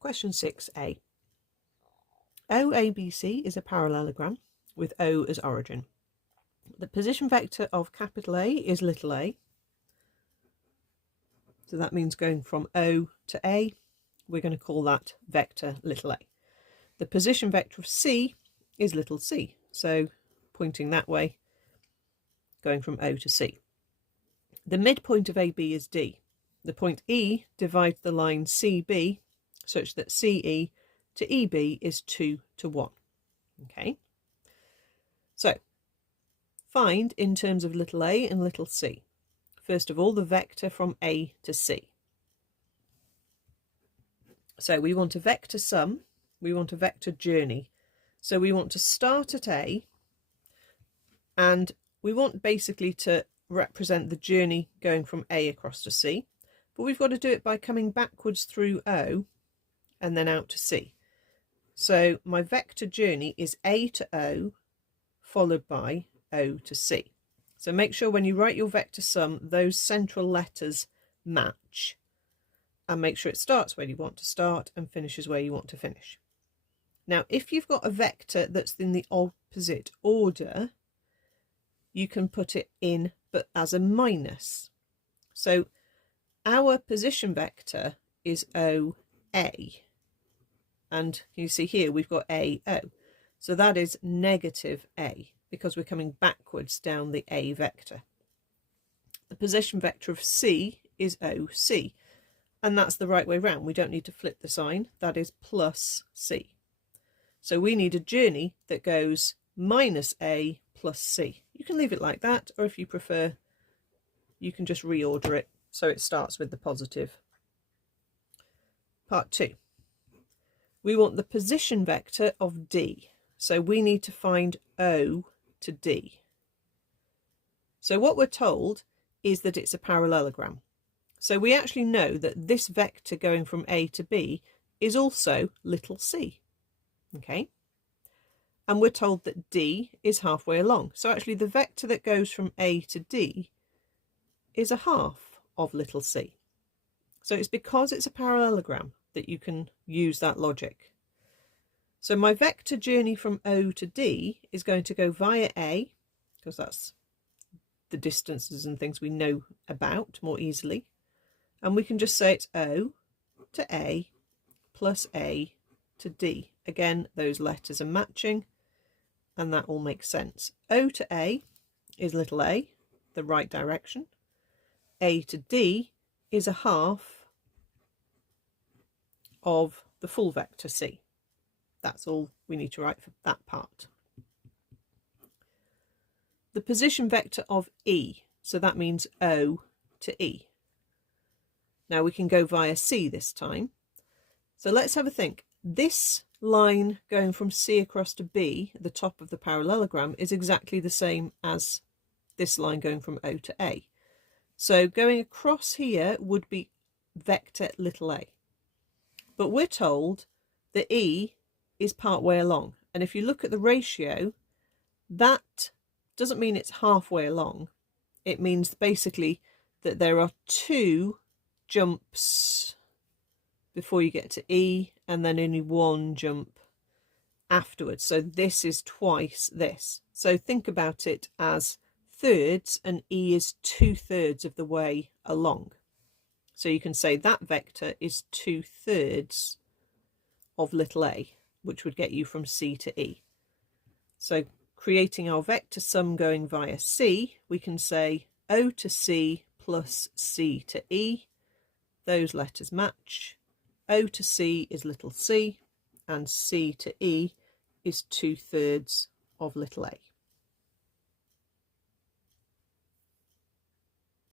Question 6a. OABC is a parallelogram with O as origin. The position vector of capital A is little a. So that means going from O to A, we're going to call that vector little a. The position vector of C is little c. So pointing that way, going from O to C. The midpoint of AB is D. The point E divides the line CB such that CE to EB is 2 to 1. Okay. So find in terms of little a and little c. First of all, the vector from A to C. So we want a vector sum, we want a vector journey. So we want to start at A and we want basically to represent the journey going from A across to C, but we've got to do it by coming backwards through O and then out to C. So my vector journey is A to O followed by O to C. So make sure when you write your vector sum, those central letters match, and make sure it starts where you want to start and finishes where you want to finish. Now, if you've got a vector that's in the opposite order, you can put it in but as a minus. So our position vector is OA. And you see here we've got AO. So that is negative A because we're coming backwards down the A vector. The position vector of C is OC. And that's the right way round. We don't need to flip the sign. That is plus C. So we need a journey that goes minus A plus C. You can leave it like that, or if you prefer, you can just reorder it so it starts with the positive. Part 2. We want the position vector of D. So we need to find O to D. So what we're told is that it's a parallelogram. So we actually know that this vector going from A to B is also little c. Okay. And we're told that D is halfway along. So actually the vector that goes from A to D is a half of little c. So it's because it's a parallelogram that you can use that logic. So my vector journey from O to D is going to go via A, because that's the distances and things we know about more easily. And we can just say it's O to A plus A to D. Again, those letters are matching and that all makes sense. O to A is little a, the right direction. A to D is a half of the full vector C. That's all we need to write for that part. The position vector of E, so that means O to E. Now we can go via C this time. So let's have a think. This line going from C across to B, the top of the parallelogram, is exactly the same as this line going from O to A. So going across here would be vector little a. But we're told that E is part way along. And if you look at the ratio, that doesn't mean it's halfway along. It means basically that there are 2 jumps before you get to E and then only 1 jump afterwards. So this is twice this. So think about it as thirds, and E is 2/3 of the way along. So you can say that vector is 2/3 of little a, which would get you from C to E. So creating our vector sum going via C, we can say O to C plus C to E. Those letters match. O to C is little c, and C to E is 2/3 of little a.